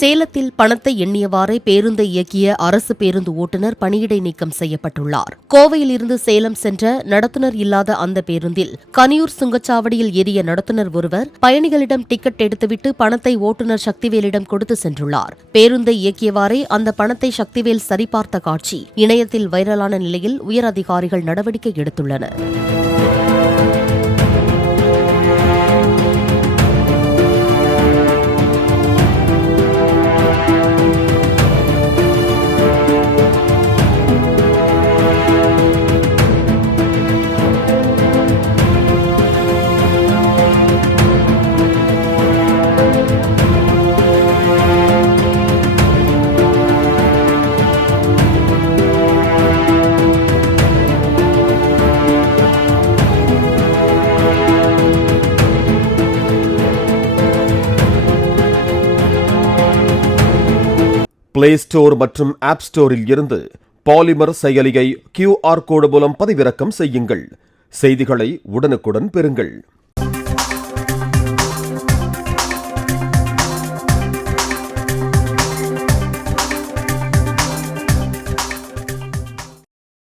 சேலத்தில் பணத்தை எண்ணியவாறே பேருந்தை இயக்கிய அரசு பேருந்து ஓட்டுநர் பணியிடை நீக்கம் செய்யப்பட்டுள்ளார். கோவையில் இருந்து சேலம் சென்ற நடத்துனர் இல்லாத அந்த பேருந்தில் கனியூர் சுங்கச்சாவடியில் ஏறிய நடத்துனர் ஒருவர் பயணிகளிடம் டிக்கெட் எடுத்துவிட்டு பணத்தை ஓட்டுநர் சக்திவேலிடம் கொடுத்து சென்றுள்ளார். பேருந்தை இயக்கியவாறே அந்த பணத்தை சக்திவேல் சரிபார்த்த காட்சி இணையத்தில் வைரலான நிலையில் உயர் அதிகாரிகள் நடவடிக்கை எடுத்துள்ளனர். பிளே ஸ்டோர் மற்றும் ஆப் ஸ்டோரில் இருந்து பாலிமர் செயலியை QR கோடு மூலம் பதிவிறக்கம் செய்யுங்கள். செய்திகளை உடனுக்குடன் பெறுங்கள்.